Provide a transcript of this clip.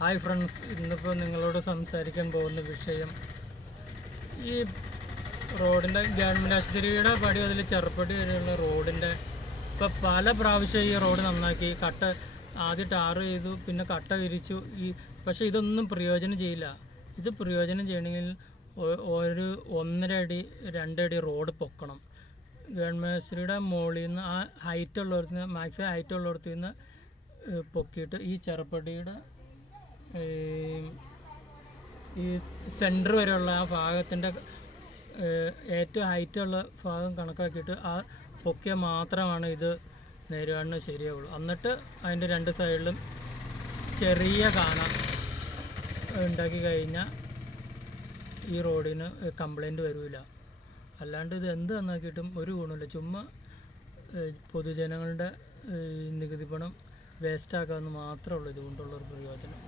Hi friends, ഇന്നിപ്പോൾ നിങ്ങളോട് സംസാരിക്കാൻ പോകുന്ന വിഷയം ഈ റോഡിൻ്റെ ഗവൺമെൻറ് ആശുപത്രിയുടെ പടി അതിൽ ചെറുപ്പടി വരെയുള്ള റോഡിൻ്റെ ഇപ്പോൾ പല പ്രാവശ്യം ഈ റോഡ് നന്നാക്കി ആദ്യം ടാർ ചെയ്തു, പിന്നെ കട്ട വിരിച്ചു. പക്ഷേ ഇതൊന്നും പ്രയോജനം ചെയ്യില്ല. ഇത് പ്രയോജനം ചെയ്യണമെങ്കിൽ ഒരു 1.5 അടി 2 അടി റോഡ് പൊക്കണം. ഗവൺമെൻറ് ആശുപത്രിയുടെ മുകളിൽ നിന്ന് ആ ഹൈറ്റ് ഉള്ളിടത്ത് നിന്ന് മാക്സിമം ഹൈറ്റ് ഉള്ളിടത്ത് നിന്ന് പൊക്കിയിട്ട് ഈ ചെറുപ്പടിയുടെ ഈ സെൻറ്റർ വരെയുള്ള ആ ഭാഗത്തിൻ്റെ ഏറ്റവും ഹൈറ്റുള്ള ഭാഗം കണക്കാക്കിയിട്ട് ആ പൊക്കിയാൽ മാത്രമാണ് ഇത് നേരുവാണ് ശരിയാവുള്ളൂ. എന്നിട്ട് അതിൻ്റെ 2 സൈഡിലും ചെറിയ കാണ ഉണ്ടാക്കി കഴിഞ്ഞാൽ ഈ റോഡിന് കംപ്ലൈൻറ്റ് വരില്ല. അല്ലാണ്ട് ഇത് എന്ത് നന്നാക്കിയിട്ടും ഒരു ഗുണമില്ല. ചുമ്മാ പൊതുജനങ്ങളുടെ നികുതി പണം വേസ്റ്റാക്കാമെന്ന് മാത്രമേ ഉള്ളൂ ഇതുകൊണ്ടുള്ളൊരു പ്രയോജനം.